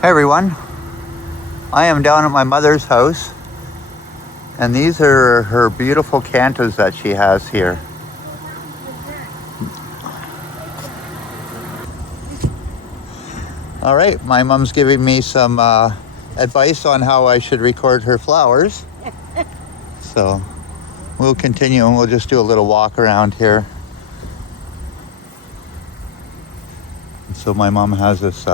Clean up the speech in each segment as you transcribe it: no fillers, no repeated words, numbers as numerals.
Hey everyone, I am down at my mother's house, and these are her beautiful cantas that she has here. All right, my mom's giving me some advice on how I should record her flowers. So we'll continue and we'll just do a little walk around here. So my mom has this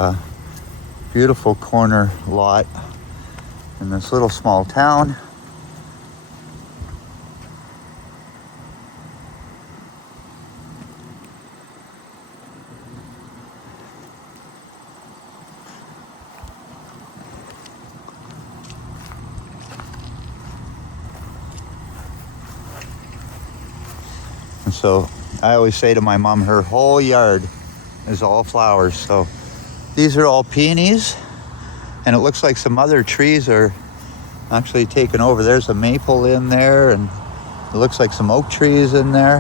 beautiful corner lot in this little small town. And so I always say to my mom, her whole yard is all flowers. So these are all peonies, and it looks like some other trees are actually taken over. There's a maple in there, and it looks like some oak trees in there.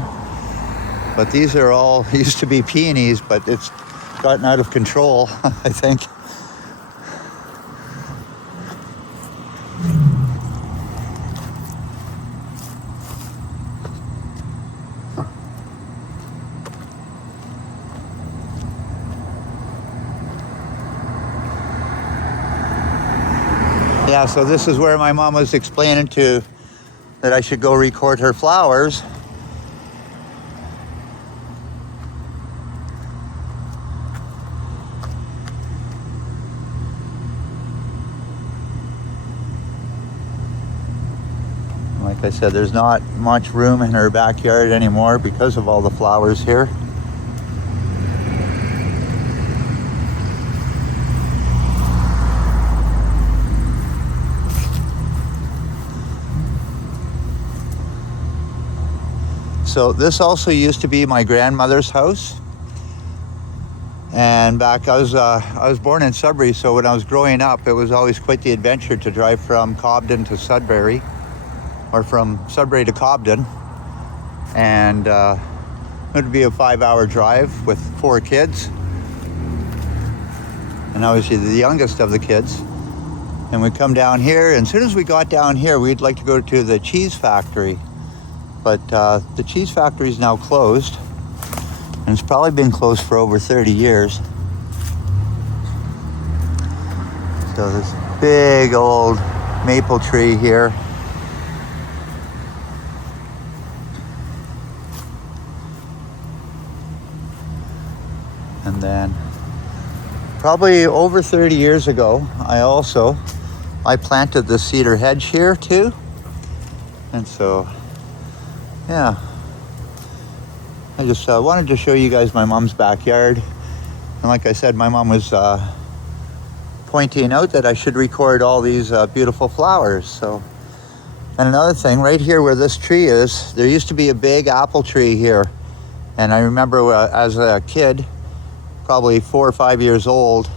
But these are all used to be peonies, but it's gotten out of control, I think. Yeah, so this is where my mom was explaining that I should go record her flowers. Like I said, there's not much room in her backyard anymore because of all the flowers here. So this also used to be my grandmother's house. And back, I was born in Sudbury, so when I was growing up, it was always quite the adventure to drive from Cobden to Sudbury, or from Sudbury to Cobden. And it would be a 5-hour drive with 4 kids. And I was the youngest of the kids. And we'd come down here, and as soon as we got down here, we'd like to go to the cheese factory. But the cheese factory is now closed, and it's probably been closed for over 30 years. So this big old maple tree here. And then probably over 30 years ago, I planted the cedar hedge here too. And so, yeah, I just wanted to show you guys my mom's backyard. And like I said, my mom was pointing out that I should record all these beautiful flowers. So, and another thing, right here where this tree is, there used to be a big apple tree here. And I remember as a kid, probably 4 or 5 years old,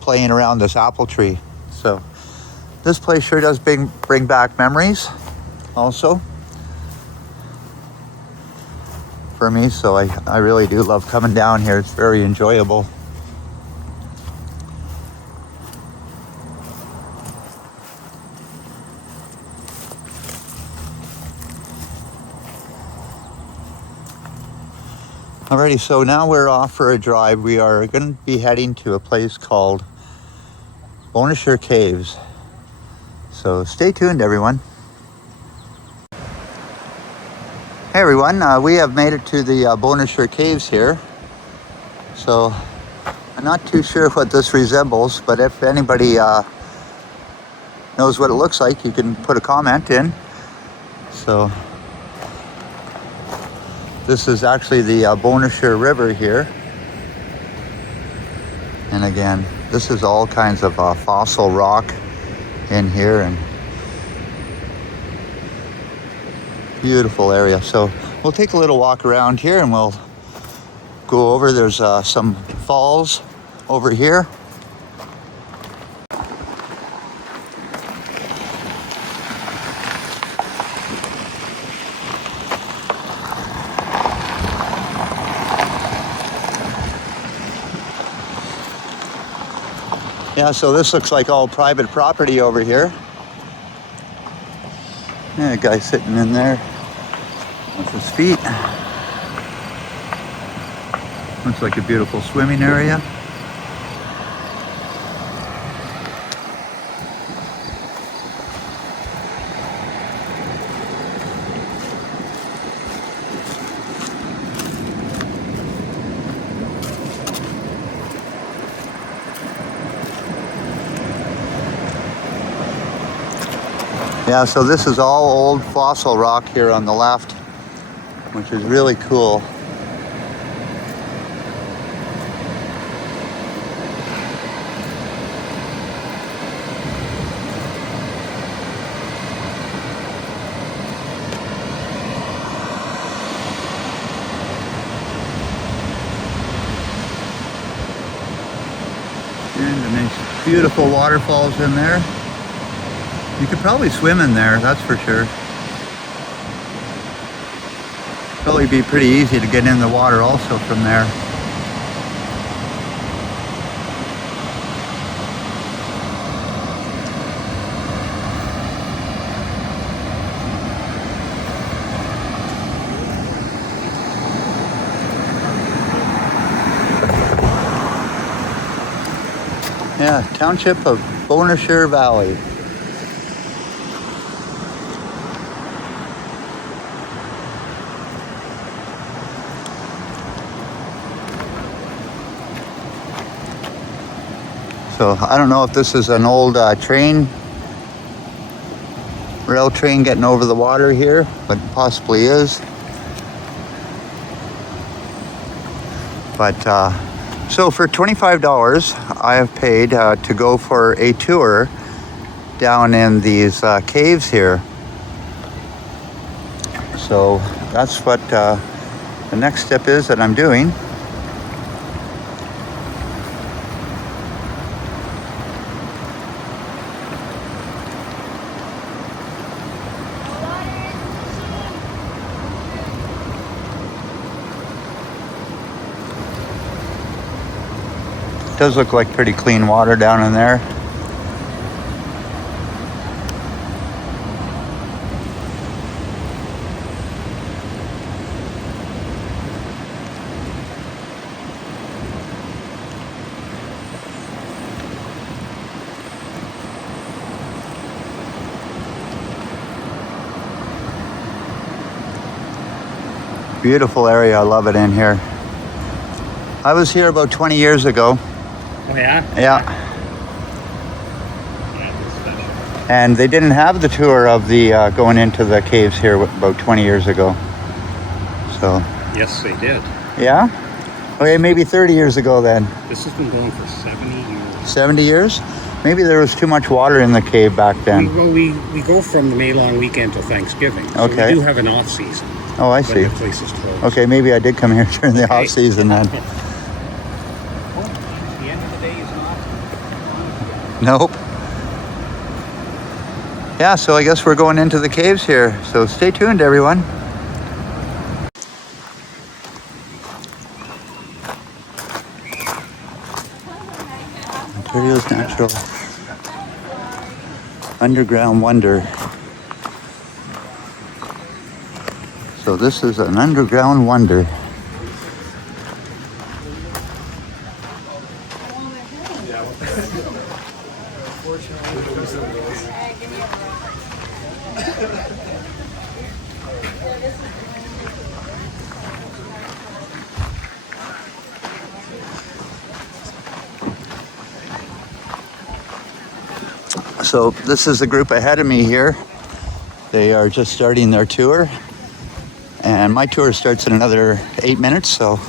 playing around this apple tree. So this place sure does bring back memories also for me. So I really do love coming down here. It's very enjoyable. Alrighty, so now we're off for a drive. We are going to be heading to a place called Bonnechere Caves. So stay tuned, everyone. Hey everyone, we have made it to the Bonnechere Caves here. So I'm not too sure what this resembles, but if anybody knows what it looks like, you can put a comment in. So this is actually the Bonnechere River here. And again, this is all kinds of fossil rock in here, and beautiful area. So we'll take a little walk around here and we'll go over. There's some falls over here. Yeah, so this looks like all private property over here. Yeah, a guy sitting in there with his feet. Looks like a beautiful swimming area. Yeah, so this is all old fossil rock here on the left, which is really cool. And the nice, beautiful waterfalls in there. You could probably swim in there, that's for sure. Probably be pretty easy to get in the water also from there. Yeah, township of Bonnechere Valley. So I don't know if this is an old rail train getting over the water here, but possibly is. But so for $25, I have paid to go for a tour down in these caves here. So that's what the next step is that I'm doing. Does look like pretty clean water down in there. Beautiful area, I love it in here. I was here about 20 years ago. Oh yeah? Yeah. And they didn't have the tour of the going into the caves here about 20 years ago. So. Yes, they did. Yeah? Okay, maybe 30 years ago then. This has been going for 70 years. 70 years? Maybe there was too much water in the cave back then. We go from the May long weekend to Thanksgiving. So Okay. we do have an off season. Oh, I see. When the place is closed. Okay, maybe I did come here during the off season then. The end of the day is not. Nope. Yeah, so I guess we're going into the caves here. So stay tuned, everyone. Ontario's Natural Underground Wonder. So this is an underground wonder. So this is the group ahead of me here. They are just starting their tour. And my tour starts in another 8 minutes, so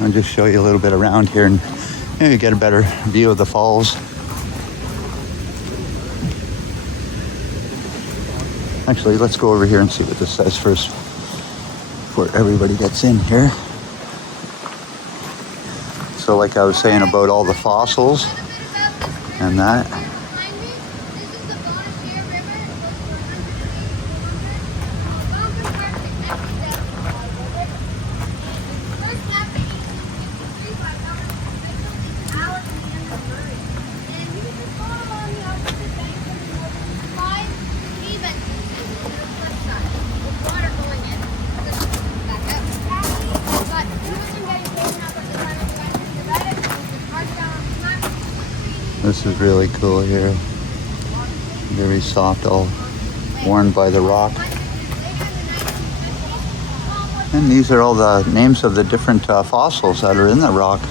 I'll just show you a little bit around here and maybe get a better view of the falls. Actually, let's go over here and see what this says first before everybody gets in here. So like I was saying about all the fossils and that. This is really cool here. Very soft, all worn by the rock. And these are all the names of the different fossils that are in the rock.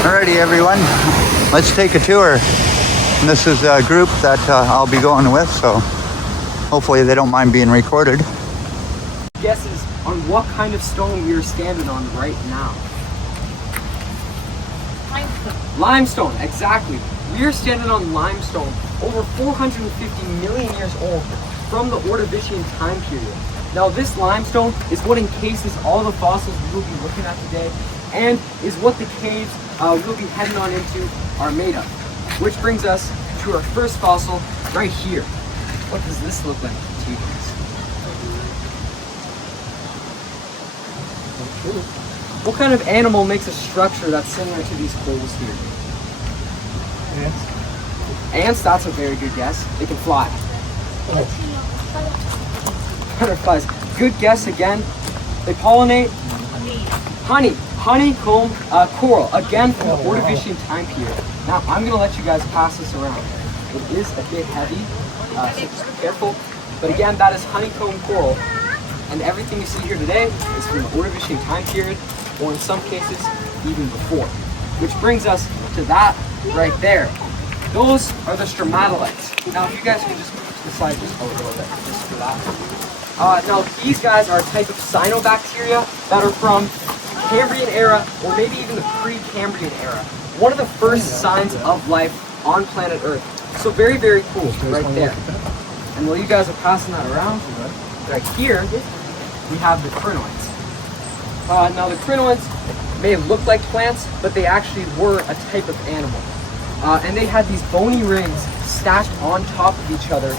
Alrighty everyone, let's take a tour. And this is a group that I'll be going with, so hopefully they don't mind being recorded. Guesses on what kind of stone we are standing on right now. Limestone, exactly. We are standing on limestone, over 450 million years old, from the Ordovician time period. Now this limestone is what encases all the fossils we will be looking at today, and is what the caves we'll be heading on into are made of. Which brings us to our first fossil right here. What does this look like to you guys? What kind of animal makes a structure that's similar to these holes here? Ants. Ants, that's a very good guess. They can fly. Butterflies, good guess again. They pollinate. Honey, honeycomb coral, again from the Ordovician time period. Now, I'm gonna let you guys pass this around. It is a bit heavy, so just be careful. But again, that is honeycomb coral. And everything you see here today is from the Ordovician time period, or in some cases, even before. Which brings us to that right there. Those are the stromatolites. Now, if you guys can just move to the side just a little bit, just for that. Now, these guys are a type of cyanobacteria that are from Cambrian era, or maybe even the pre-Cambrian era. One of the first signs of life on planet Earth. So very, very cool right there. And while you guys are passing that around, right here, we have the crinoids. Now the crinoids may look like plants, but they actually were a type of animal. And they had these bony rings stashed on top of each other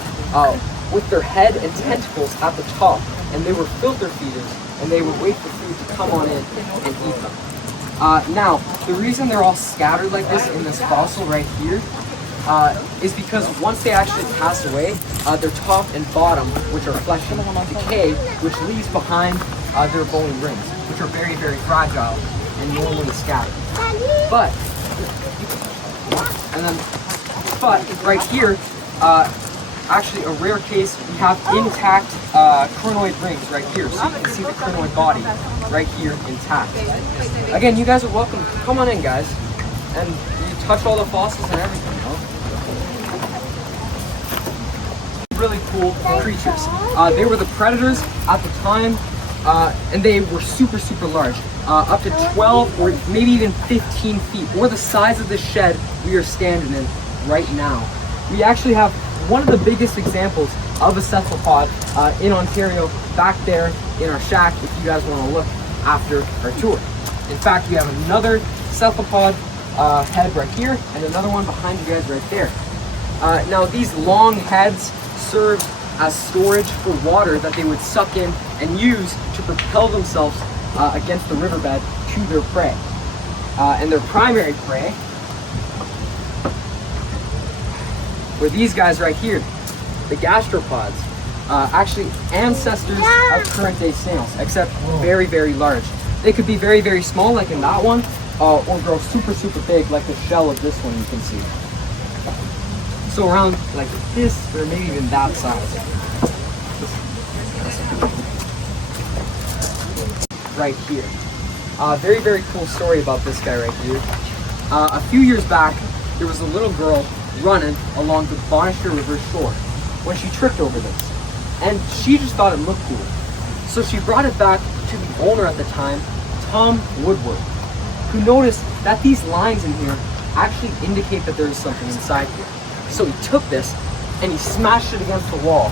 with their head and tentacles at the top. And they were filter feeders, and they would wait for food to come on in and eat them. Now, the reason they're all scattered like this in this fossil right here is because once they actually pass away, their top and bottom, which are fleshy, decay, which leaves behind their bony rings, which are very, very fragile and normally scattered. But right here, actually a rare case, we have intact crinoid rings right here. So you can see the crinoid body right here intact. Again, you guys are welcome. Come on in, guys. And you touch all the fossils and everything, you know? Really cool creatures. They were the predators at the time, and they were super, super large. Up to 12 or maybe even 15 feet, or the size of the shed we are standing in right now. We actually have one of the biggest examples of a cephalopod in Ontario back there in our shack if you guys want to look after our tour. In fact, we have another cephalopod head right here and another one behind you guys right there. Now these long heads served as storage for water that they would suck in and use to propel themselves against the riverbed to to their prey. And their primary prey were these guys right here, the gastropods. Actually ancestors of current day snails, except very, very large. They could be very, very small like in that one, or grow super, super big like the shell of this one you can see. So around like this, or maybe even that size. Right here. Very, very cool story about this guy right here. A few years back, there was a little girl running along the Bonnechere River shore when she tripped over this. And she just thought it looked cool. So she brought it back to the owner at the time, Tom Woodward, who noticed that these lines in here actually indicate that there is something inside here. So he took this and he smashed it against the wall.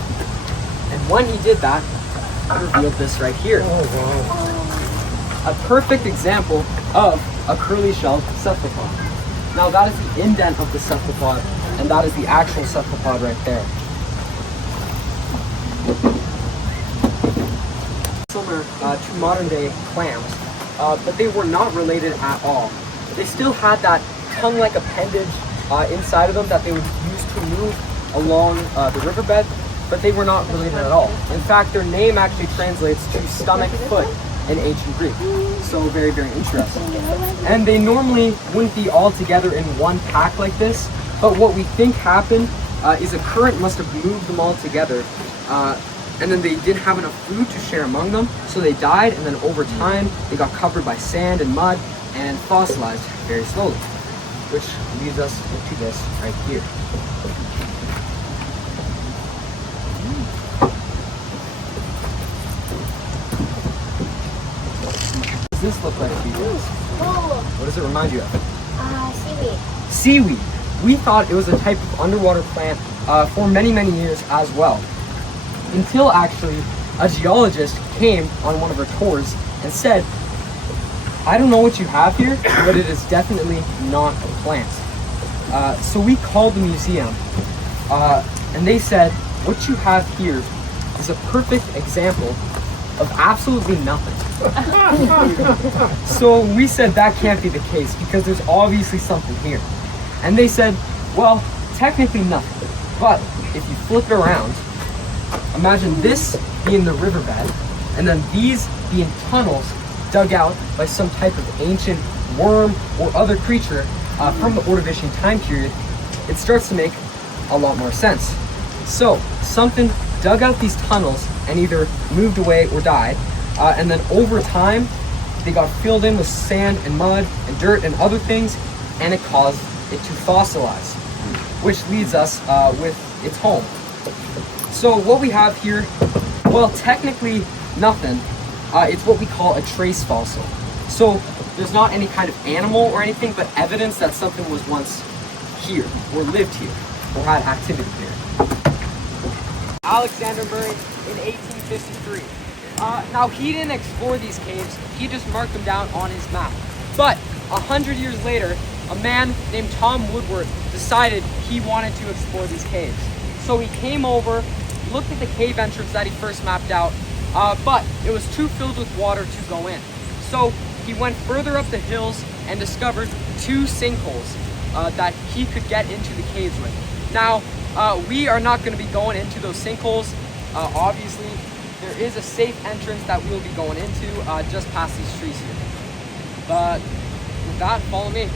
And when he did that, it revealed this right here. A perfect example of a curly-shelled cephalopod. Now that is the indent of the cephalopod, and that is the actual cephalopod right there. Similar to modern-day clams, but they were not related at all. They still had that tongue-like appendage inside of them that they would use to move along the riverbed, but they were not related at all. In fact, their name actually translates to stomach foot in ancient Greek. So very, very interesting. And they normally wouldn't be all together in one pack like this, but what we think happened is a current must have moved them all together, and then they didn't have enough food to share among them, so they died, and then over time they got covered by sand and mud and fossilized very slowly, which leads us to this right here. What does this look like to you guys? What does it remind you of? Seaweed. Seaweed. We thought it was a type of underwater plant for many, many years as well. Until actually a geologist came on one of our tours and said, I don't know what you have here, but it is definitely not a plant. So we called the museum and they said, what you have here is a perfect example of absolutely nothing. So we said that can't be the case because there's obviously something here. And they said, well, technically nothing, but if you flip it around, imagine this being the riverbed, and then these being tunnels dug out by some type of ancient worm or other creature from the Ordovician time period. It starts to make a lot more sense. So something dug out these tunnels and either moved away or died, and then over time they got filled in with sand and mud and dirt and other things, and it caused it to fossilize, which leads us with its home. So what we have here, well, technically nothing. It's what we call a trace fossil. So there's not any kind of animal or anything, but evidence that something was once here, or lived here, or had activity here. Alexander Murray in 1853. Now he didn't explore these caves, he just marked them down on his map. But 100 years later, a man named Tom Woodward decided he wanted to explore these caves. So he came over, looked at the cave entrance that he first mapped out, but it was too filled with water to go in. So he went further up the hills and discovered 2 sinkholes that he could get into the caves with. Now, we are not going to be going into those sinkholes. Obviously, there is a safe entrance that we will be going into just past these trees here. But with that, follow me.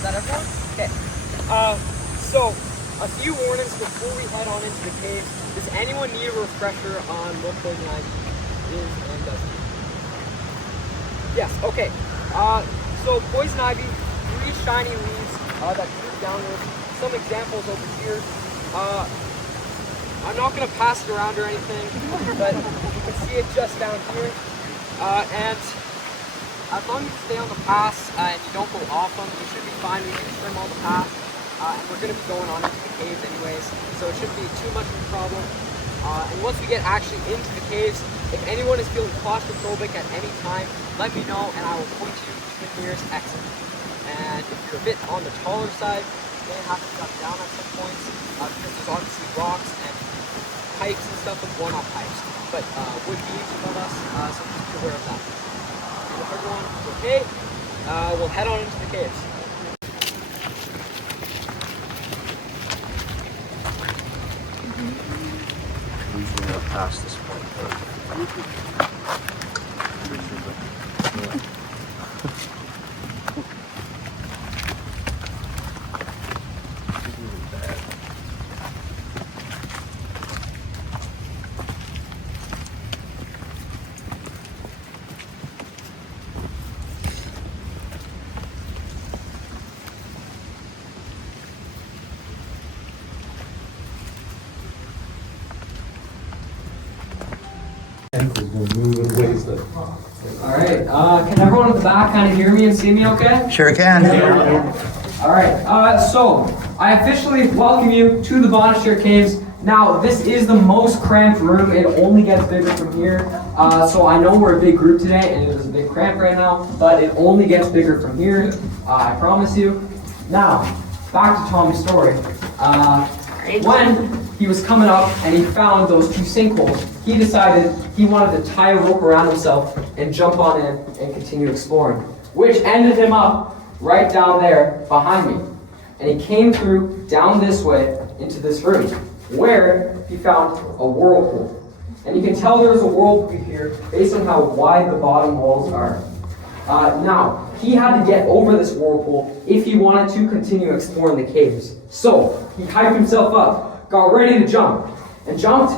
Is that everyone? Okay. So, a few warnings before we head on into the cave. Does anyone need a refresher on what poison ivy is and doesn't? Yes, okay. So poison ivy, 3 shiny leaves that droop downwards. Some examples over here. I'm not going to pass it around or anything, but you can see it just down here. And as long as you stay on the paths and you don't go off them, you should be fine. We can trim all the paths. And we're going to be going on into the caves anyways, so it shouldn't be too much of a problem. And once we get actually into the caves, if anyone is feeling claustrophobic at any time, let me know and I will point you to the nearest exit. And if you're a bit on the taller side, you may have to duck down at some points because there's obviously rocks and pipes and stuff with one-off pipes. But wood beams above us, so just be aware of that. And if everyone's okay, we'll head on into the caves. Usually not past this point. Alright, can everyone at the back kind of hear me and see me okay? Sure can. Alright, so I officially welcome you to the Bonnechere Caves. Now, this is the most cramped room. It only gets bigger from here. So I know we're a big group today and it is a big cramp right now, but it only gets bigger from here. I promise you. Now, back to Tommy's story. When he was coming up and he found those 2 sinkholes, he decided he wanted to tie a rope around himself and jump on in and continue exploring, which ended him up right down there behind me. And he came through down this way into this room, where he found a whirlpool. And you can tell there's a whirlpool here based on how wide the bottom walls are. Now, he had to get over this whirlpool if he wanted to continue exploring the caves. So, he hyped himself up, got ready to jump, and jumped,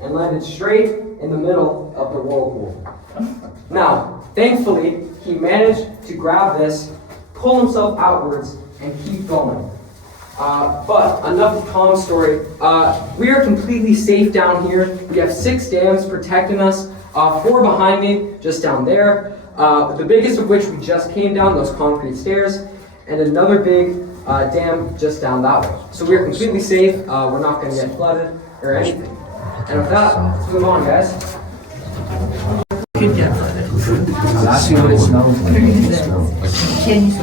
and landed straight in the middle of the whirlpool. Now, thankfully, he managed to grab this, pull himself outwards, and keep going. But enough of Tom's story. We are completely safe down here. We have 6 dams protecting us, 4 behind me, just down there. The biggest of which we just came down, those concrete stairs, and another big dam just down that way. So we are completely safe. We're not going to get flooded or anything. And with that, let's move on, guys. Could get flooded. I'll see what it smells like.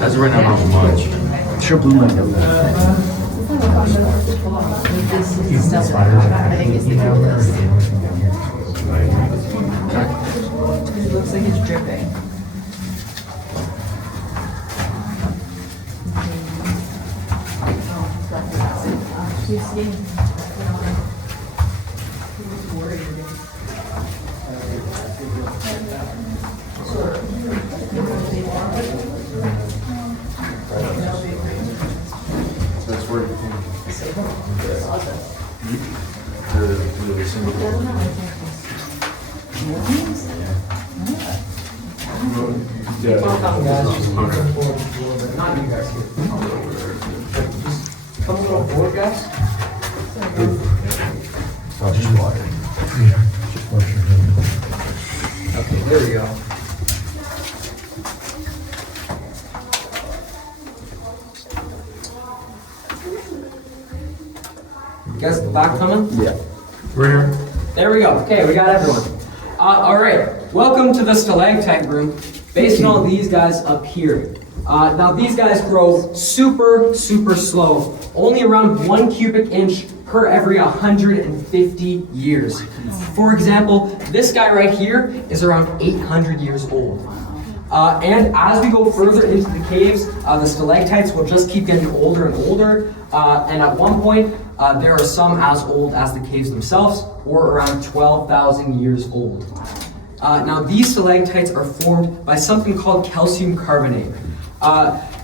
As of right now, not much. Sure, blue might know that. I think it's the coolest. It looks like it's dripping. That's where it came. The single. Yeah. Not you guys here. Come a little forward, guys. Oh, just water. Just wash your hands. Okay, there we go. You guys at the back coming? Yeah. We're here. There we go. Okay, we got everyone. All right, welcome to the stalactite room. Based on these guys up here. Now these guys grow super slow. Only around 1 cubic inch per every 150 years. For example, this guy right here is around 800 years old. And as we go further into the caves, the stalactites will just keep getting older and older. And at one point, there are some as old as the caves themselves, or around 12,000 years old. Now these stalactites are formed by something called calcium carbonate.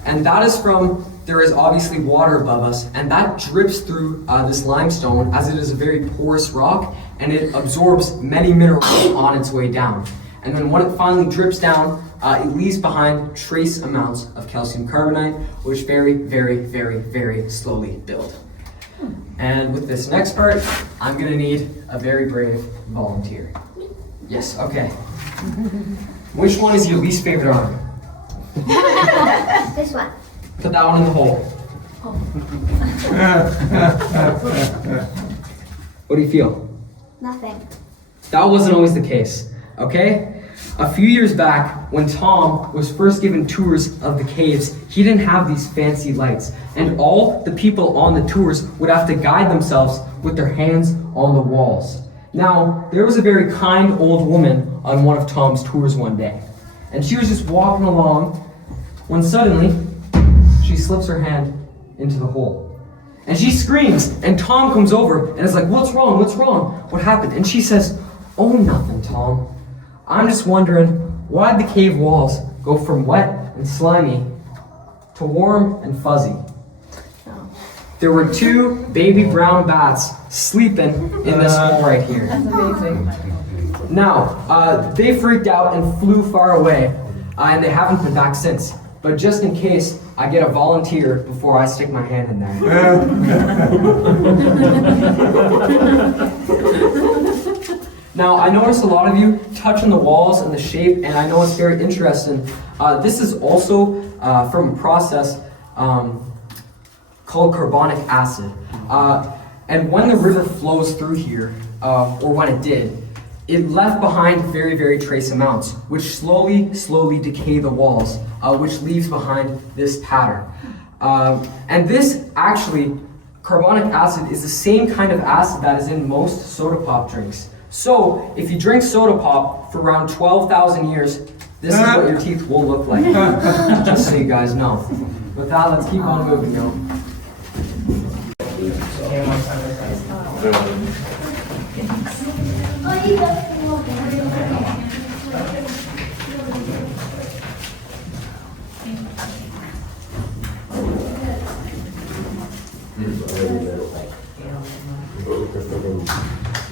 And that is from, there is obviously water above us, and that drips through this limestone as it is a very porous rock, and it absorbs many minerals on its way down. And then when it finally drips down, it leaves behind trace amounts of calcium carbonate, which very, very, very, very slowly build. And with this next part, I'm gonna need a very brave volunteer. Yes, okay. Which one is your least favorite arm? This one. Put that one in the hole. What do you feel? Nothing. That wasn't always the case, okay? A few years back, when Tom was first given tours of the caves, he didn't have these fancy lights, and all the people on the tours would have to guide themselves with their hands on the walls. Now, there was a very kind old woman on one of Tom's tours one day, and she was just walking along when suddenly she slips her hand into the hole. And she screams, and Tom comes over and is like, "What's wrong? What's wrong? What happened?" And she says, "Oh, nothing, Tom. I'm just wondering, why'd the cave walls go from wet and slimy to warm and fuzzy?" There were 2 baby brown bats sleeping in this hole right here. That's amazing. Now, they freaked out and flew far away, and they haven't been back since. But just in case, I get a volunteer before I stick my hand in there. Now, I noticed a lot of you touching the walls and the shape, and I know it's very interesting. This is also from a process called carbonic acid. And when the river flows through here, or when it did, it left behind very, very trace amounts, which slowly decay the walls, which leaves behind this pattern. And this actually, carbonic acid is the same kind of acid that is in most soda pop drinks. So, if you drink soda pop for around 12,000 years, this is what your teeth will look like. Just so you guys know. With that, let's keep on moving, yo.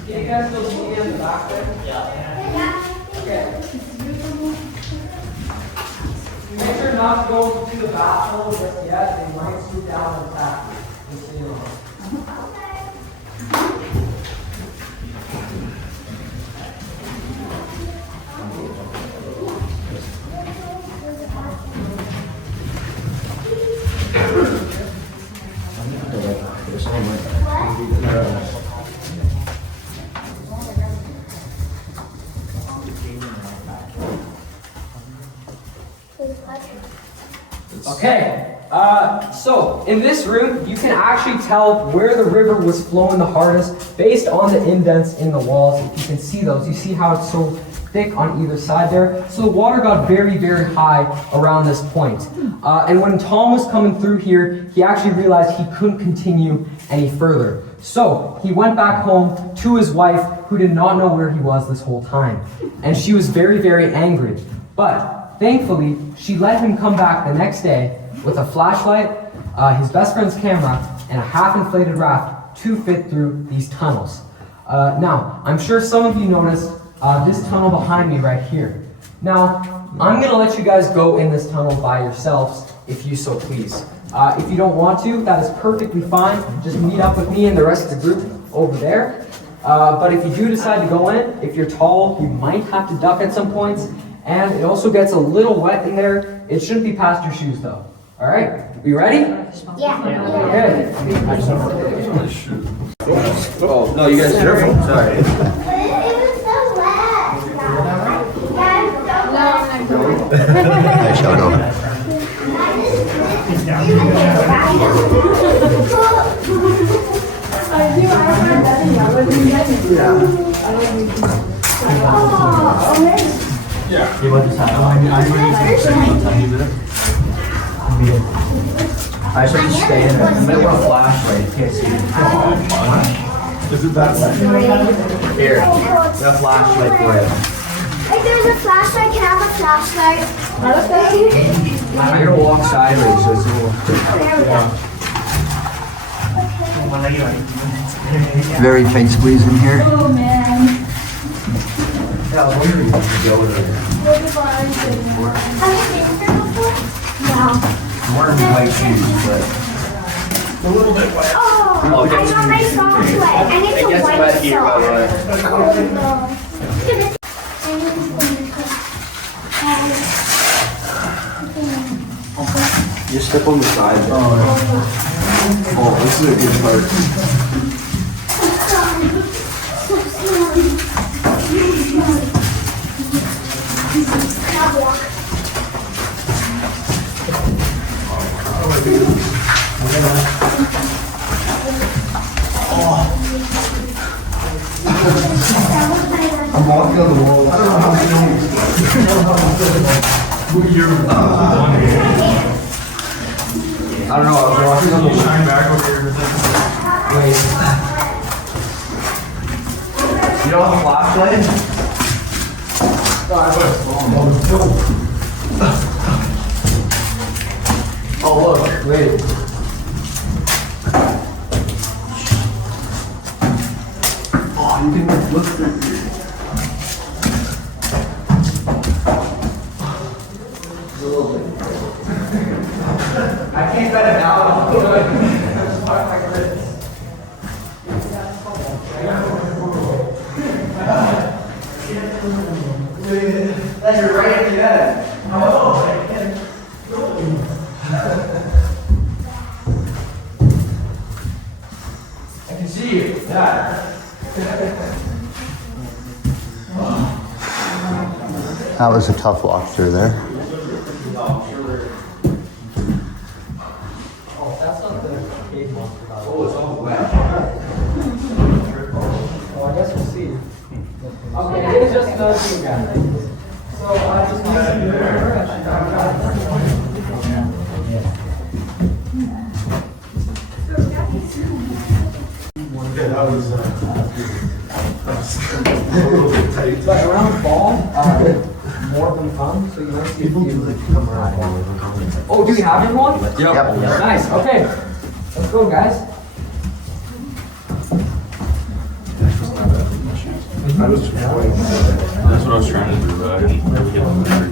Can you guys still see me in the back there? Yeah. Okay. Make sure not to go to the bathroom just yet. They might scoot down and attack you. Just so you know. Okay, so in this room, you can actually tell where the river was flowing the hardest based on the indents in the walls. If you can see those, you see how it's so thick on either side there. So the water got very, very high around this point. And when Tom was coming through here, he actually realized he couldn't continue any further. So he went back home to his wife, who did not know where he was this whole time. And she was very, very angry. But thankfully, she let him come back the next day with a flashlight, his best friend's camera, and a half-inflated raft to fit through these tunnels. Now, I'm sure some of you noticed this tunnel behind me right here. Now, I'm gonna let you guys go in this tunnel by yourselves, if you so please. If you don't want to, that is perfectly fine. Just meet up with me and the rest of the group over there. But if you do decide to go in, if you're tall, you might have to duck at some points. And it also gets a little wet in there. It shouldn't be past your shoes though. All right, we ready? Yeah. Okay. Oh, no, you guys are careful. Sorry. It was so wet. I shall go. I should just stay in it. I'm gonna put a flashlight. You can't see me. Is it that way? Here, got a flashlight for you. If there's a flashlight, can I have a flashlight? I'm gonna walk sideways, so it's a little. Very tight squeeze in here. Oh man. Yeah, I was wondering if you could go to. Have you been here before? No. I'm wearing white shoes, but. Oh, I got my socks wet. I need to wipe the socks. Oh no. Just step on the side. Oh, this is a good part. I'm walking on the wall. I don't know how I don't know, I was walking on the wall. Shine back over here. Wait. You don't have a flashlight? Oh, look, wait. Oh, you can look through. I can't let it down. You're right at the end. I can see you. Yeah. That was a tough walk through there. Well, I guess we'll see. Okay, here's just another thing, guys. So I just need some Yeah, that was a little bit tight. But around fall, more of them come, so you might see a few. Oh, do you have everyone? Yep. Nice, okay. Let's go, guys. I was just playing. That's what I was trying to do, but I didn't really get them there.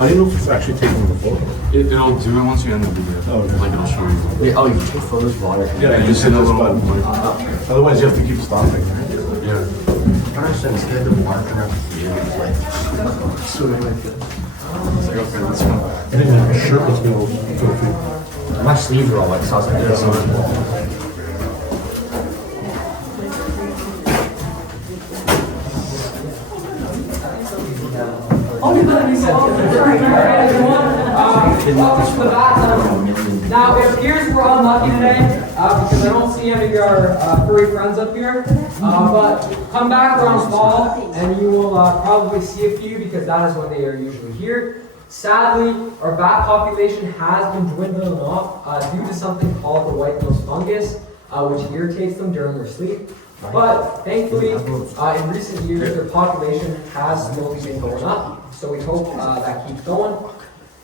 I didn't know if it's actually taking the photo. It'll do it once you end the video. Oh, okay. Like it'll show you. Yeah, oh, you can take photos while you're. Yeah, you just hit this button. Otherwise, you have to keep stopping, right? Yeah. I understand, it's good to mark around the field, it's like. Swimming like this. It's like, okay, let's go. I didn't know my shirt was going to go through. My sleeves are all wet, so I was like, this. Welcome to the bathroom. Now, it appears we're unlucky today because I don't see any of your furry friends up here. But come back around fall and you will probably see a few because that is when they are usually here. Sadly, our bat population has been dwindling off due to something called the white nose fungus, which irritates them during their sleep. But thankfully, in recent years, their population has slowly been going up. So we hope that keeps going.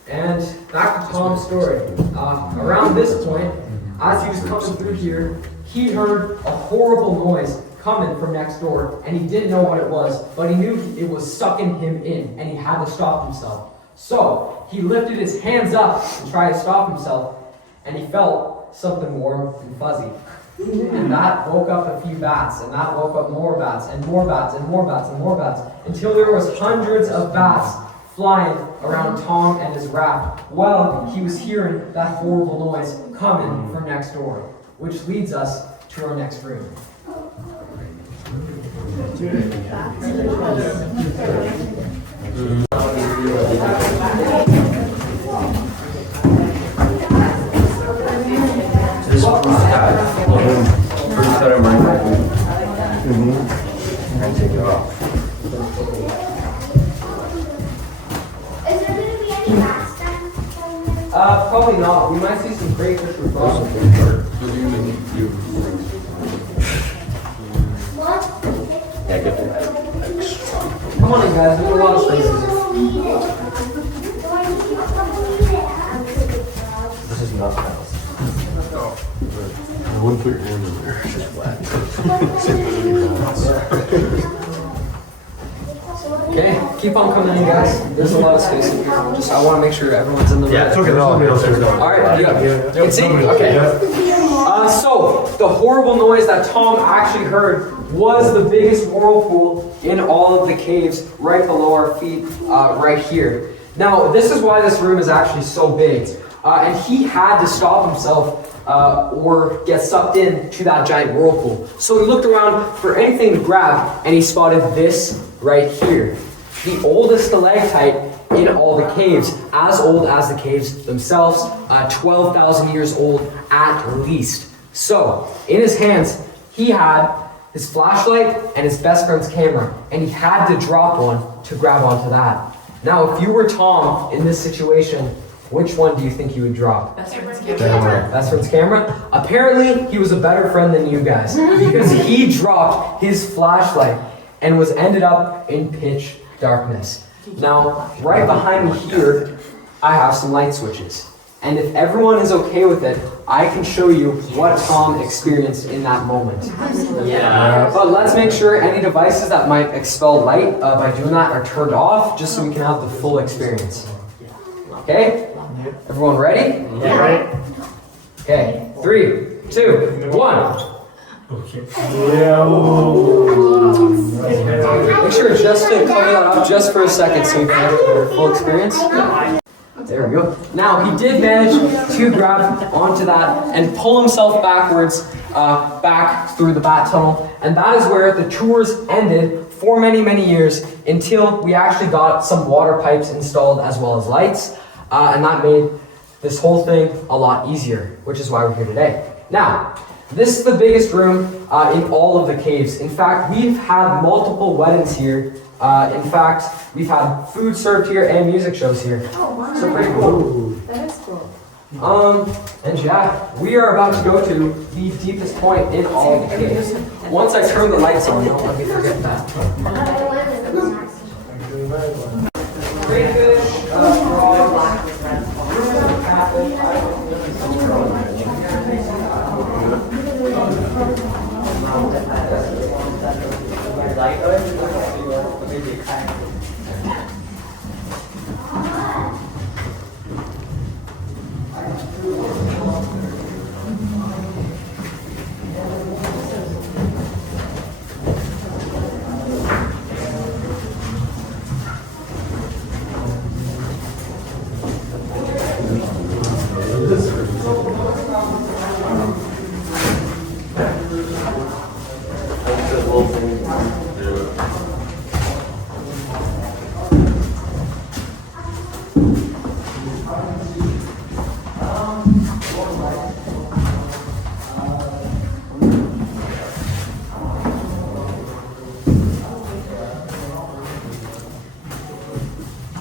And back to Tom's story. Around this point, as he was coming through here, he heard a horrible noise coming from next door, and he didn't know what it was, but he knew it was sucking him in, and he had to stop himself. So he lifted his hands up to try to stop himself, and he felt something warm and fuzzy. And that woke up a few bats, and that woke up more bats, and more bats, and more bats, and more bats, until there was hundreds of bats flying around Tom and his raft while he was hearing that horrible noise coming from next door, which leads us to our next room. Is there going to be any last time? Probably not. We might see some great fish with both. So do you guys. There's a lot of spaces. This is not house. I wouldn't put your hand in there. It's just wet. Okay, keep on coming in, guys. There's a lot of space in here. I want to make sure everyone's in the room. Yeah, it's okay. There's somebody else here. All right, yeah. Can see? Okay. So, the horrible noise that Tom actually heard was the biggest whirlpool in all of the caves right below our feet, right here. Now, this is why this room is actually so big. And he had to stop himself or get sucked in to that giant whirlpool. So he looked around for anything to grab, and he spotted this right here. The oldest stalactite in all the caves, as old as the caves themselves, 12,000 years old at least. So, in his hands, he had his flashlight and his best friend's camera, and he had to drop one to grab onto that. Now, if you were Tom in this situation, which one do you think you would drop? Best friend's camera. Best friend's camera? Apparently, he was a better friend than you guys, because he dropped his flashlight and was ended up in pitch darkness. Now, right behind me here, I have some light switches. And if everyone is okay with it, I can show you what Tom experienced in that moment. Yeah. But let's make sure any devices that might expel light by doing that are turned off, just so we can have the full experience. Okay? Everyone ready? Yeah. Okay, 3, 2, 1. Make sure just to cover that up just for a second so you can have the full experience. There we go. Now, he did manage to grab onto that and pull himself backwards, back through the bat tunnel. And that is where the tours ended for many, many years until we actually got some water pipes installed as well as lights. And that made this whole thing a lot easier, which is why we're here today. Now, this is the biggest room in all of the caves. In fact, we've had multiple weddings here. In fact, we've had food served here and music shows here. Oh, wow. So pretty cool. That is cool. And yeah, we are about to go to the deepest point in all of the caves. Once I turn the lights on, don't let me forget that. Crayfish, frogs,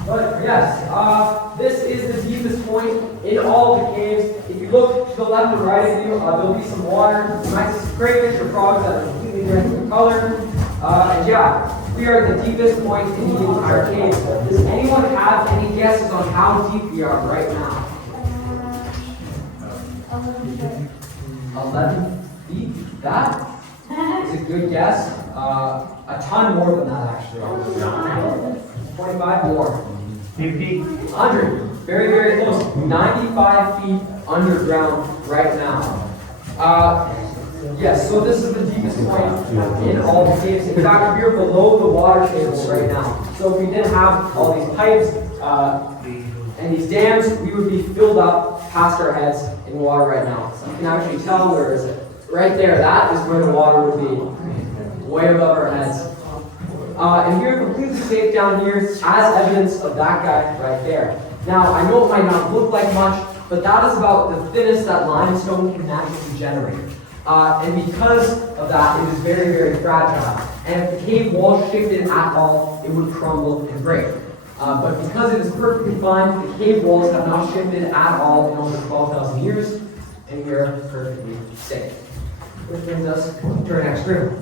But yes, this is the deepest point in all the caves. If you look to the left and right of you, there'll be some water. You might see some crayfish or frogs that are completely different in color. And yeah, we are at the deepest point in the entire cave. Does anyone have any guesses on how deep we are right now? 11 feet? That is a good guess. A ton more than that, actually. 25 more. 100. Very, very close. 95 feet underground right now. Yes, so this is the deepest point in all the caves. In fact, we are below the water table right now. So if we didn't have all these pipes and these dams, we would be filled up past our heads in water right now. So you can actually tell where is it. Right there, that is where the water would be. Way above our heads. And we're completely safe down here as evidence of that guy right there. Now, I know it might not look like much, but that is about the thinnest that limestone can naturally generate. And because of that, it is very, very fragile. And if the cave wall shifted at all, it would crumble and break. But because it is perfectly fine, the cave walls have not shifted at all in over 12,000 years, and we are perfectly safe. Which brings us to our next room.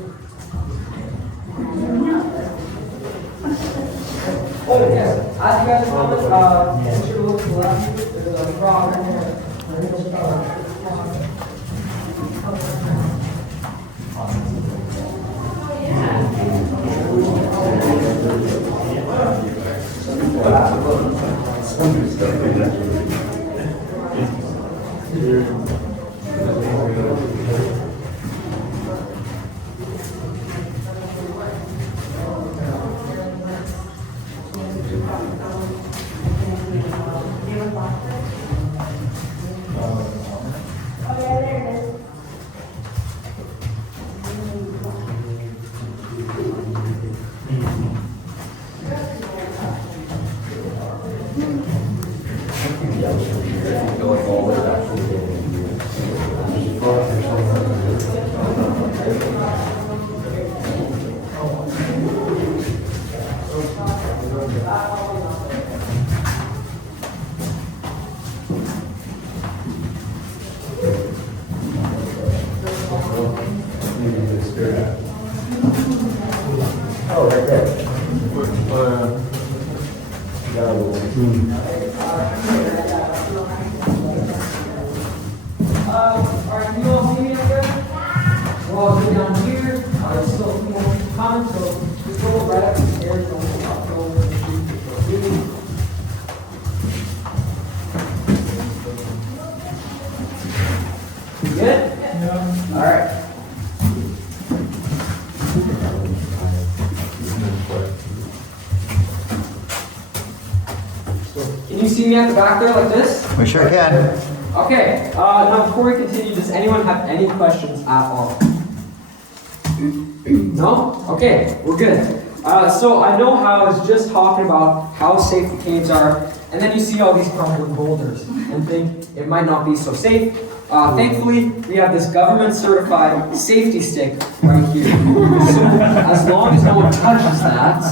Oh, yes. As you guys are coming, make sure to look to the left. There's a rock right there. Alright, can you all see me up there? We're all good down here. There's still a few more people coming, so just go right up the stairs. Don't go over the street. You good? Yeah. Alright. Can you see me at the back there like this? We sure can. Okay, now before we continue, does anyone have any questions at all? No? Okay, we're good. So I know how I was just talking about how safe the caves are, and then you see all these crumbling boulders and think it might not be so safe. Thankfully, we have this government-certified safety stick right here. So as long as no one touches that,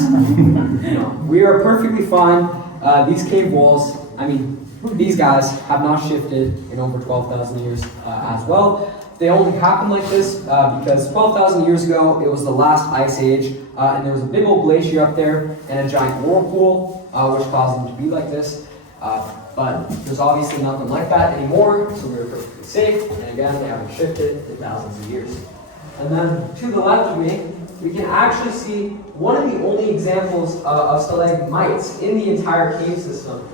we are perfectly fine. These cave walls, I mean, these guys have not shifted in over 12,000 years as well. They only happened like this because 12,000 years ago, it was the last ice age, and there was a big old glacier up there and a giant whirlpool, which caused them to be like this. But there's obviously nothing like that anymore, so we're perfectly safe, and again, they haven't shifted in thousands of years. And then to the left of me, we can actually see one of the only examples of stalagmites in the entire cave system.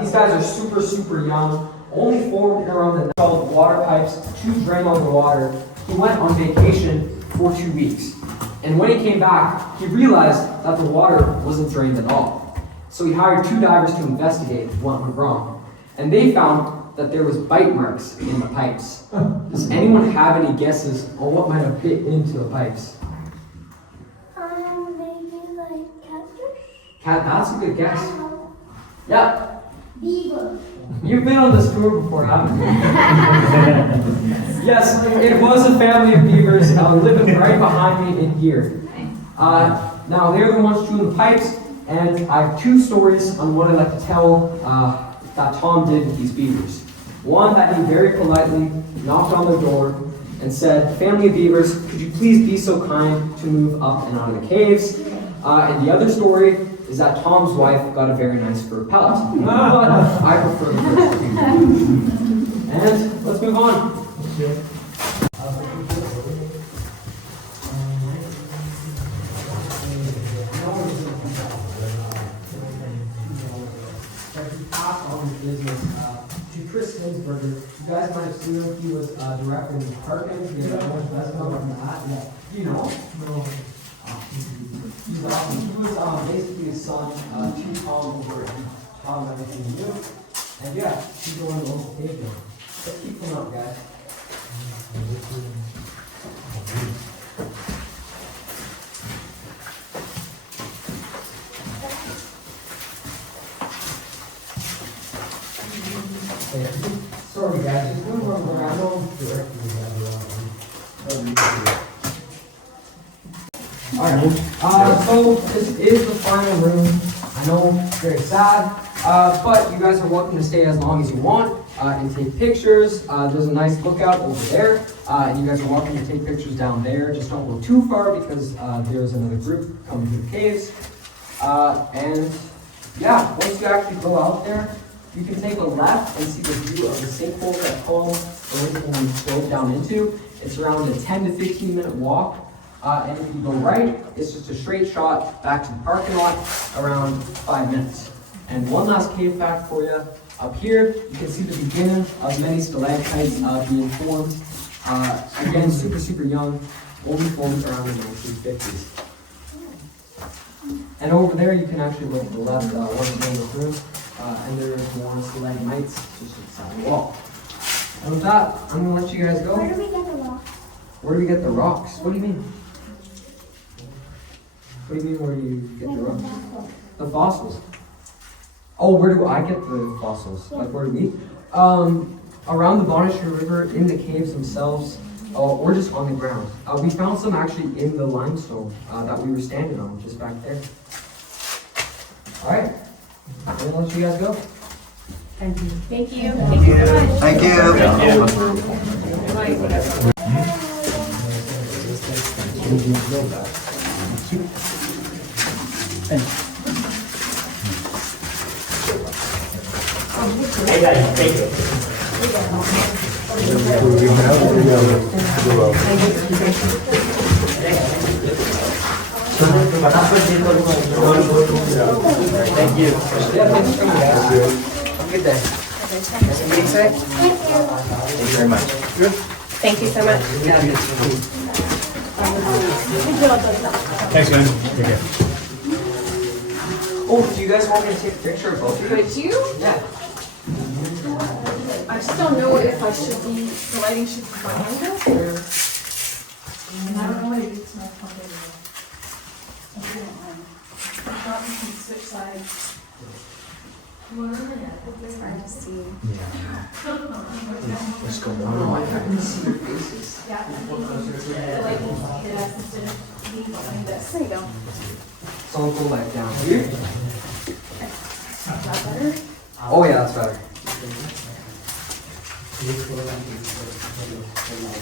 These guys are super, super young, only formed in around the installed water pipes to drain all the water. He went on vacation for 2 weeks. And when he came back, he realized that the water wasn't drained at all. So he hired 2 divers to investigate what went wrong. And they found that there was bite marks in the pipes. Does anyone have any guesses on what might have bit into the pipes? Maybe like catfish? Cat, that's a good guess. Yeah. Beaver. You've been on this tour before, haven't you? Yes, it was a family of beavers living right behind me in here. Now, they're the ones chewing the pipes, and I have 2 stories on what I'd like to tell that Tom did with these beavers. One, that he very politely knocked on their door and said, "Family of beavers, could you please be so kind to move up and out of the caves?" And the other story is that Tom's wife got a very nice fur pelt. But I prefer the first two. And let's move on. Business to Chris Hinsberger. You guys might have seen him. He was directing Perkins. He had a best on that. Yeah. Do you know? No. He's awesome. He was basically his son to Tom over and Tom everything he knew. And yeah, he's the one who owns the cave now. Let's keep them up, guys. Sorry guys, just move around. I know I'm directing you guys around. Alright, so this is the final room. I know it's very sad, but you guys are welcome to stay as long as you want and take pictures. There's a nice lookout over there, and you guys are welcome to take pictures down there. Just don't go too far because there's another group coming to the caves. And Yeah, once you actually go out there, you can take a left and see the view of the sinkholes that Colm originally slowed down into. It's around a 10 to 15 minute walk. And if you go right, it's just a straight shot back to the parking lot, around 5 minutes. And one last cave fact for you. Up here, you can see the beginning of many stalactites being formed. Again, super young, only formed around the 1950s. And over there, you can actually look at the left, once you're in the room, and there's more stalagmites just inside the wall. And with that, I'm gonna let you guys go. Where do we get the rocks? Where do we get the rocks? What do you mean? What do you mean, where do you get the rocks? The fossils. Oh, where do I get the fossils? Like, where do we? Around the Bonnechere River, in the caves themselves, or just on the ground. We found some actually in the limestone that we were standing on, just back there. All right, I'm gonna let you guys go. Thank you. Thank you. Thank you so much. Thank you. Thank you. Yeah, thanks for coming, guys. Have a good day. Nice to meet you, say? Thank you. Thank you very much. Thank you so much. Yeah, good. Thanks, man. Take care. Oh, do you guys want me to take a picture of both of you? Would you? Yeah. I just don't know if I should be, the lighting should be behind us or. I don't know, maybe it's not comfortable. I thought we could switch sides. It's hard to see. Let's go. Oh, I can see your faces. Yeah. The lighting hit us instead of being behind us. There you go. So I'll go like down here. Is that better? Oh yeah, that's better.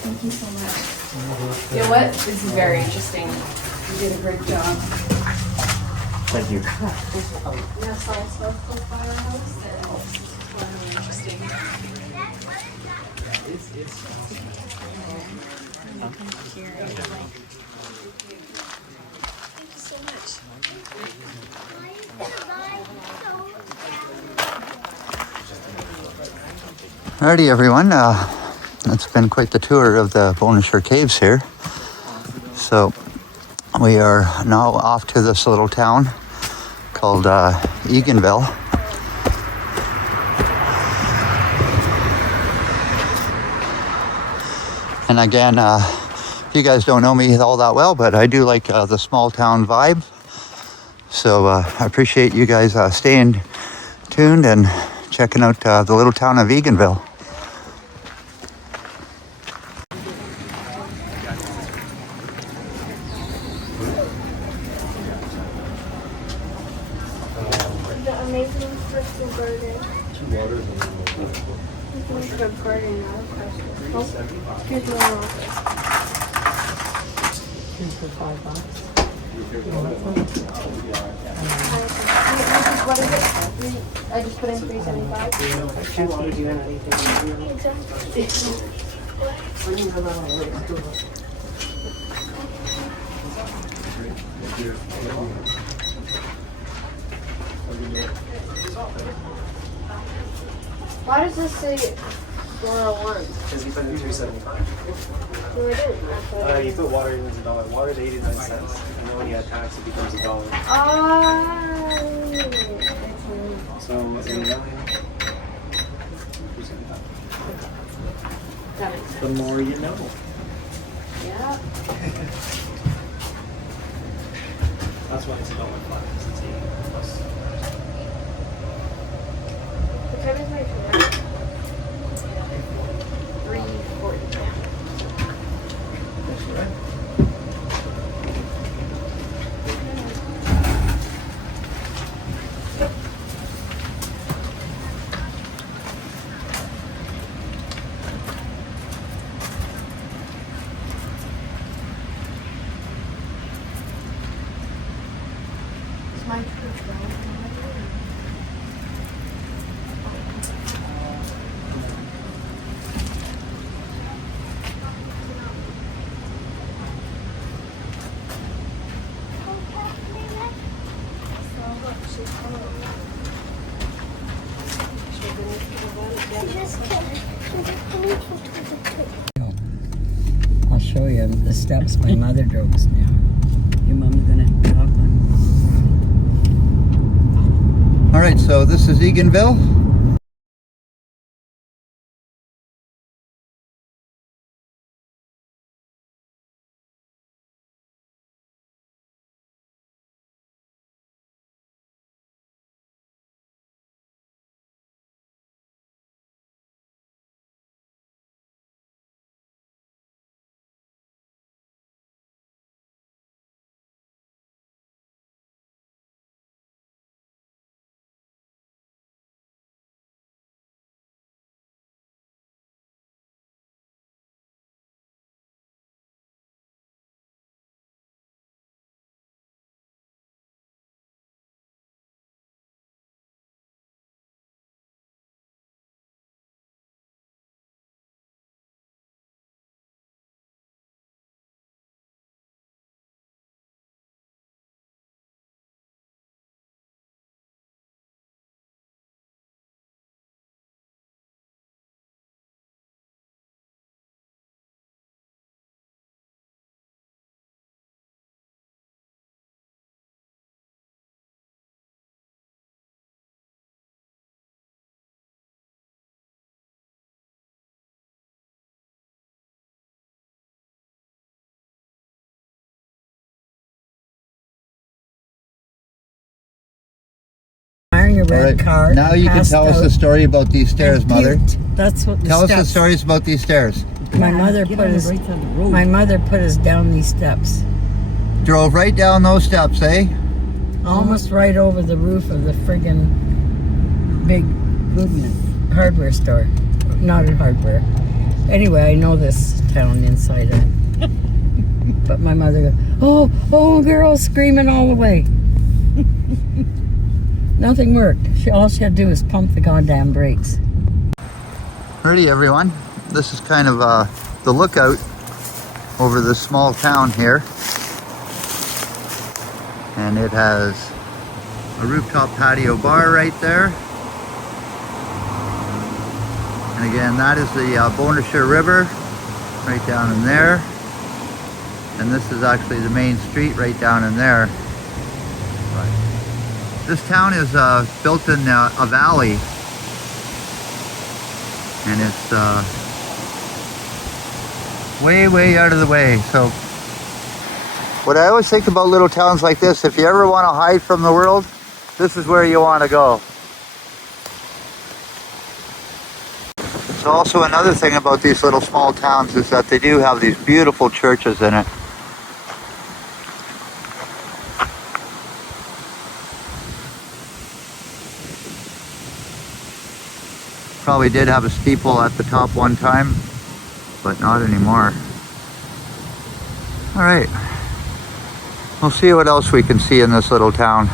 Thank you so much. You know what? This is very interesting. You did a great job. Thank you. Yeah, science both close by our house. And it's very interesting. Alrighty, everyone. It's been quite the tour of the Bonnechere Caves here. So we are now off to this little town called Eganville. And again, you guys don't know me all that well, but I do like the small town vibe. So I appreciate you guys staying tuned and checking out the little town of Eganville. The amazing crystal garden. The garden now. Here's my office. What is it? I just put in 375. Can't want to do anything. Why does this say 401? Because you put in 375. No, I didn't. You put water in as $1. Water is 89 cents. And then when you add tax, it becomes $1. So what's in the That makes sense. The more you know. Yeah. That's why it's $1.05. It's 80 plus. What time is my tonight? 3:40. Is my trip going? the steps my mother drove us down. Your mom's gonna talk on. All right, so this is Eganville. Hiring a red car. Now you can tell us the story about these stairs, Mother. That's what the Tell us the steps. stories about these stairs. My mother put us down these steps. Drove right down those steps, eh? Almost right over the roof of the friggin' big hardware store. Not a hardware. Anyway, I know this town inside out. But my mother goes, oh, girl, screaming all the way. Nothing worked. All she had to do was pump the goddamn brakes. Alrighty, everyone. This is kind of the lookout over this small town here. And it has a rooftop patio bar right there. And again, that is the Bonnechere River right down in there. And this is actually the main street right down in there. But this town is built in a valley. And it's way out of the way. So what I always think about little towns like this, if you ever want to hide from the world, this is where you want to go. So also another thing about these little small towns is that they do have these beautiful churches in it. Probably did have a steeple at the top one time, but not anymore. All right, we'll see what else we can see in this little town.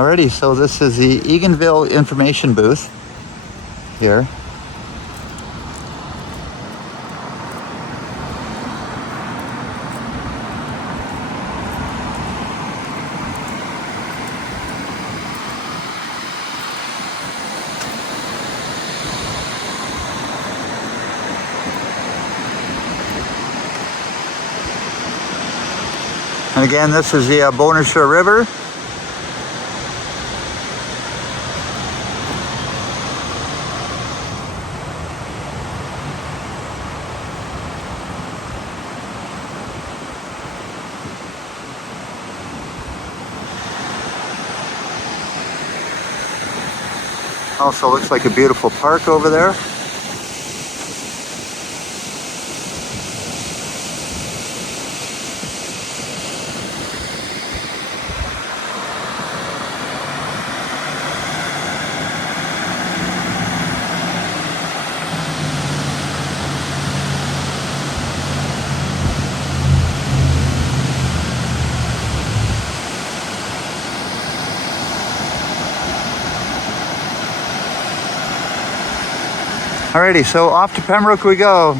Alrighty, so this is the Eganville information booth here. And again, this is the Bonnechere River. Also looks like a beautiful park over there. Alrighty, so off to Pembroke we go.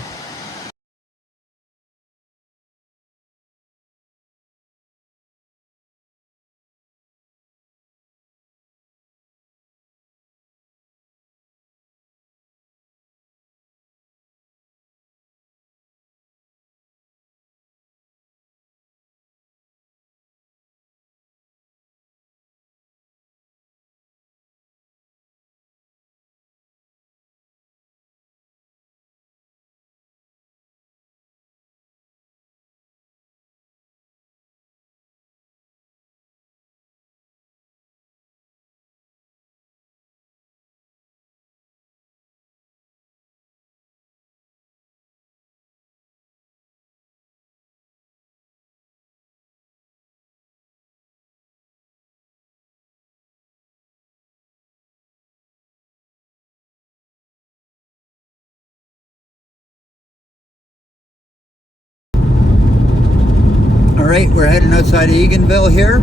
Alright, we're heading outside of Eganville here.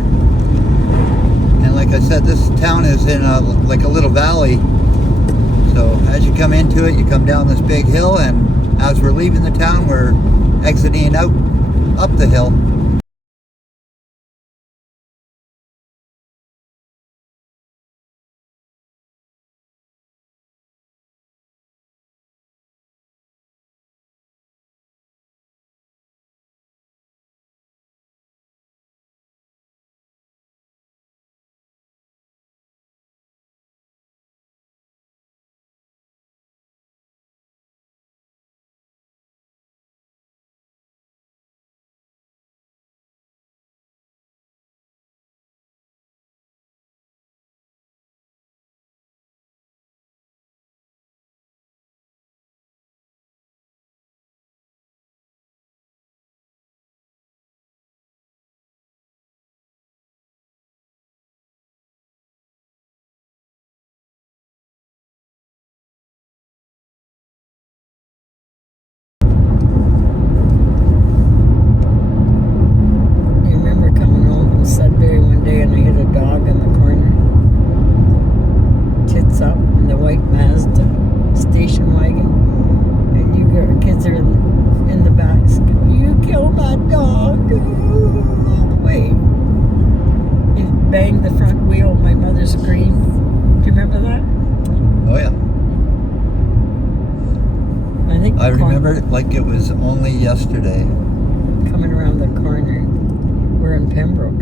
And like I said, this town is in like a little valley. So as you come into it, you come down this big hill, and as we're leaving the town, we're exiting out up the hill. Banged the front wheel of my mother's screen. Do you remember that? Oh yeah. I remember it like it was only yesterday. Coming around the corner. We're in Pembroke.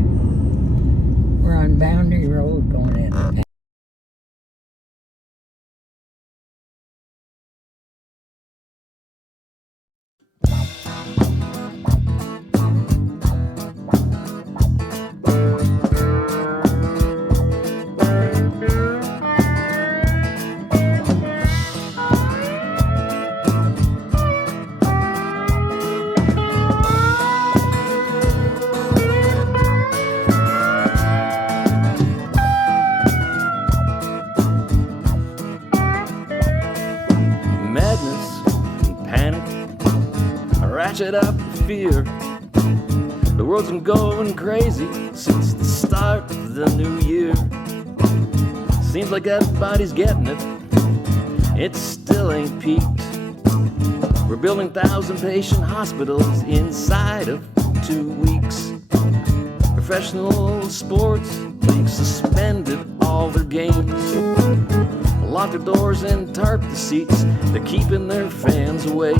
We're on Boundary Road going in. Ratchet up the fear. The world's been going crazy since the start of the new year. Seems like everybody's getting it. It still ain't peaked. We're building 1,000-patient hospitals inside of 2 weeks. Professional sports leagues suspended all their games. Locked their doors and tarped the seats. They're keeping their fans away.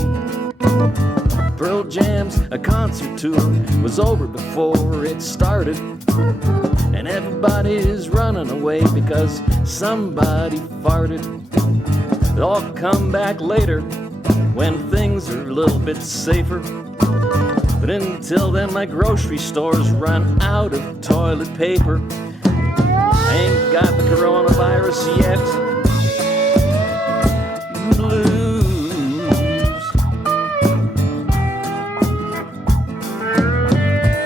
Pearl Jam's a concert tour was over before it started. And everybody's running away because somebody farted. They'll all come back later when things are a little bit safer. But until then, my grocery stores run out of toilet paper. I ain't got the coronavirus yet. Blues.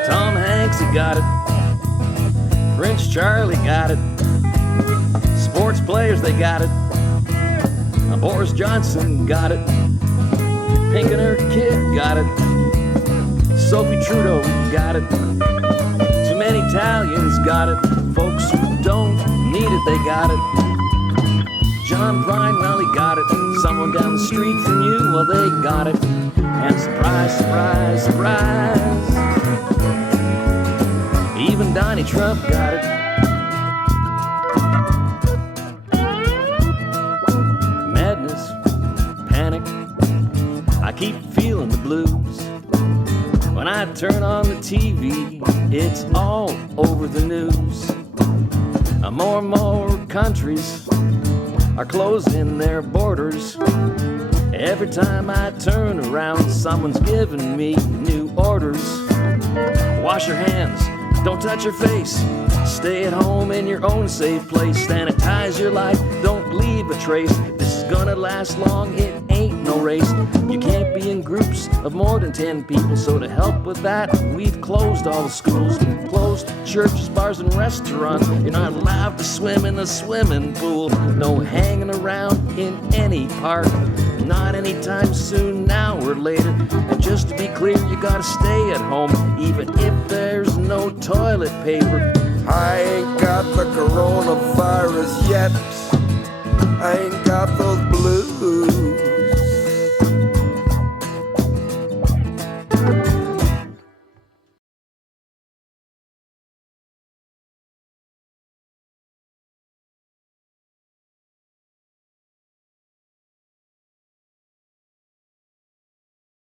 Tom Hanks, he got it. Prince Charlie got it. Sports players, they got it. Boris Johnson got it. Pink and her kid got it. Sophie Trudeau got it. Too many Italians got it. Folks who don't need it, they got it. John Prine, well, he got it. Someone down the street from you, well, they got it. And surprise, surprise, surprise, even Donnie Trump got it. Madness, panic, I keep feeling the blues. When I turn on the TV, it's all over the news. More and more countries are closing their borders. Every time I turn around, someone's giving me new orders. Wash your hands, don't touch your face. Stay at home in your own safe place. Sanitize your life, don't leave a trace. This is gonna last long, it ain't no race. You can't be in groups of more than 10 people. So to help with that, we've closed all the schools. We've closed churches, bars, and restaurants. You're not allowed to swim in the swimming pool. No hanging around in any park. Not anytime soon, now or later. And just to be clear, you gotta stay at home, even if there's no toilet paper. I ain't got the coronavirus yet. I ain't got those blues.